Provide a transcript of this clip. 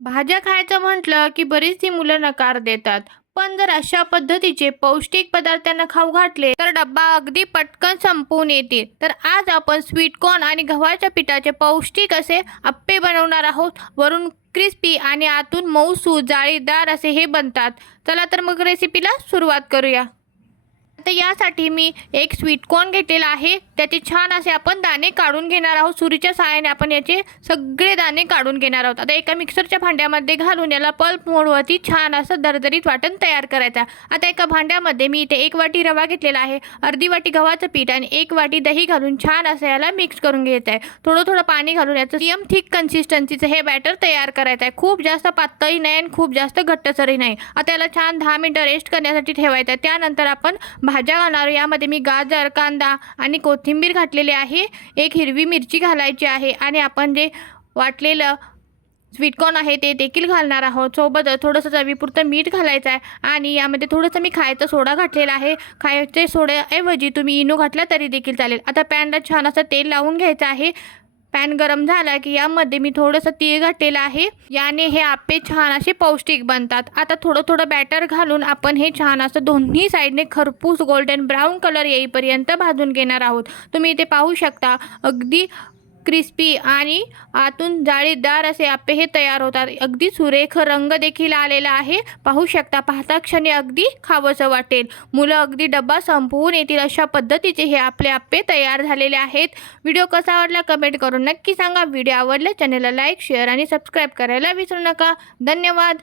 भाज्या खायचं म्हटलं, की बरीचशी मुलं नकार देतात. पण जर अशा पद्धतीचे पौष्टिक पदार्थ त्यांना खाऊ घातले, तर डब्बा अगदी पटकन संपवून येतील. तर आज आपण स्वीट कॉर्न आणि गव्हाच्या पिठाचे पौष्टिक असे अप्पे बनवणार आहोत. वरून क्रिस्पी आणि आतून मऊसूत, जाळीदार असे हे बनतात. चला तर मग रेसिपीला सुरुवात करूया. तर यासाठी मी एक स्वीट कॉर्न घेतलेला आहे. त्याचे छान असे आपण दाणे काढून घेणार आहोत. सुरीच्या सहाय्याने आपण याचे सगळे दाणे काढून घेणार आहोत. आता एका मिक्सरच्या भांड्यामध्ये घालून याला पल्प मोडवरती छान असं दरदरीत वाटण तयार करायचं. आता एका भांड्यामध्ये मी इथे 1 वाटी रवा घेतलेला आहे, अर्धी वाटी गव्हाचं पीठ आणि 1 वाटी दही घालून छान असं याला मिक्स करून घ्यायचं आहे. थोडं थोडं पाणी घालून याचं मीडियम थिक कन्सिस्टन्सीचं हे बॅटर तयार करायचं आहे. खूप जास्त पातळही नाही आणि खूप जास्त घट्टसरही नाही. आता याला छान 10 मिनिटं रेस्ट करण्यासाठी ठेवायचं आहे. त्यानंतर आपण भाज्या घालणार. यामध्ये मी गाजर, कांदा आणि कोथिंबीर घातलेली आहे. एक हिरवी मिरची घालायची आहे आणि आपण जे वाटलेलं स्वीट कॉर्न आहे ते देखील घालणार आहोत. सोबतच थोडंसं चवीपुरतं मीठ घालायचं आहे आणि यामध्ये थोडंसं मी खायचा सोडा घातलेला आहे. खायचे सोड्याऐवजी तुम्ही इनो घातला तरी देखील चालेल. आता पॅनला छान असं तेल लावून घ्यायचं आहे. पॅन गरम झाला की यामध्ये मी थोडंसं तीळ घातलेलं आहे. याने हे आप्पे छान असे पौष्टिक बनतात. आता थोडं थोडं बॅटर घालून आपण हे छान असं दोन्ही साईडने खरपूस गोल्डन ब्राऊन कलर येईपर्यंत भाजून घेणार आहोत. तुम्ही इथे पाहू शकता अगदी क्रिस्पी आणि आतून जाळीदार असे आप्पे हे तयार होतात. अगदी सुरेख रंग देखील आलेला आहे. पाहू शकता, पाहता क्षणी अगदी खावंसं वाटेल. मुलं अगदी डब्बा संपवून येतील अशा पद्धतीचे हे आपले आप्पे तयार झालेले आहेत. व्हिडिओ कसा आवडला कमेंट करून नक्की सांगा. व्हिडिओ आवडला चॅनलला लाईक, शेअर आणि सबस्क्राईब करायला विसरू नका. धन्यवाद.